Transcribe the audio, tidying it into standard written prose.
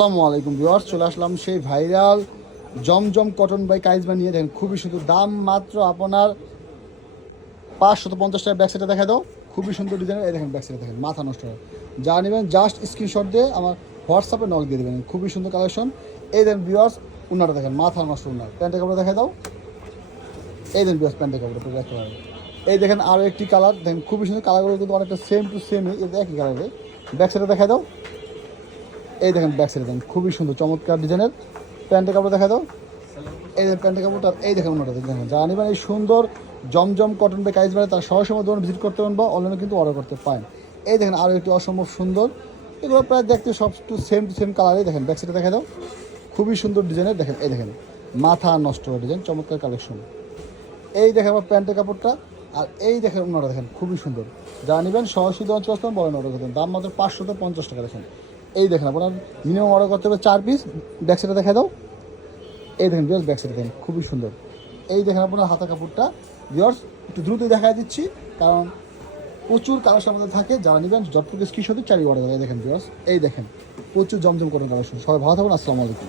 আসসালামু আলাইকুম ভিউয়ার্স, চলে আসলাম সেই ভাইরাল জমজম কটন বাই কাইজমা নিয়ে। দেখেন খুবই সুন্দর, দাম মাত্র আপনার 550 টাকা। ব্যাক সাইডে দেখা দাও, খুবই সুন্দর ডিজাইনের। এই দেখেন ব্যাক সাইডে দেখেন, মাথা নষ্ট হয়। যা নেবেন জাস্ট স্ক্রিনশট দিয়ে আমার হোয়াটসঅ্যাপে নক দিয়ে দেবেন। খুবই সুন্দর কালেকশন। এই দেখেন ভিউয়ার্স, উনাটা দেখেন, মাথা নষ্ট উনার। প্যান্টের কাপড় দেখা দাও, এই দেখেন ভিউয়ার্স প্যান্টের কাপড় দেখতে পারেন। এই দেখেন আরও একটি কালার, দেখেন খুবই সুন্দর। কালারগুলো কিন্তু অনেকটা সেম টু সেমই, একই কালারে। ব্যাক সাইডে দেখা দাও, এই দেখেন ব্যাক সাইডে দেখেন, খুবই সুন্দর চমৎকার ডিজাইনের। প্যান্টের কাপড় দেখা দাও, এই দেখেন প্যান্টের কাপড়টা। এই দেখেন অন্যটা দেখেন, যারা নেবেন এই সুন্দর জমজম কটন বা কাইজ তার সরাসরি দোকানে ভিজিট করতে পারেন বা অনলাইনে কিন্তু অর্ডার করতে পারেন। এই দেখেন আরও একটি অসম্ভব সুন্দর, এগুলো প্রায় দেখতে সব টু সেম কালারে। দেখেন ব্যাক সাইডে দেখা দাও, খুবই সুন্দর ডিজাইনের। দেখেন এই দেখেন মাথা নষ্ট ডিজাইন, চমৎকার কালেকশন। এই দেখেন আমার প্যান্টের কাপড়টা, আর এই দেখেন অন্যটা দেখেন, খুবই সুন্দর। যারা নেবেন সরাসরি দোকান চলে আসতে বলেন অর্ডার করতেন। দাম মাত্র 550 টাকা। দেখেন এই দেখেন আপনার মিনিমাম অর্ডার করতে হবে 4 পিস। ব্যাক সাইডে দেখা দাও, এই দেখেন ভিউয়ার্স ব্যাক সাইডে দেখেন, খুবই সুন্দর। এই দেখেন আপনার হাতা কাপড়টা ভিউয়ার্স, একটু দ্রুত দেখা দিচ্ছি কারণ প্রচুর কালেকশন আমাদের থাকে। যারা নেবেন যতটুকু স্ক্রিনশট চারি অর্ডার করে। দেখেন ভিউয়ার্স, এই দেখেন প্রচুর জমজম কটন কালেকশন। সবাই ভালো থাকুন, আসসালামু আলাইকুম।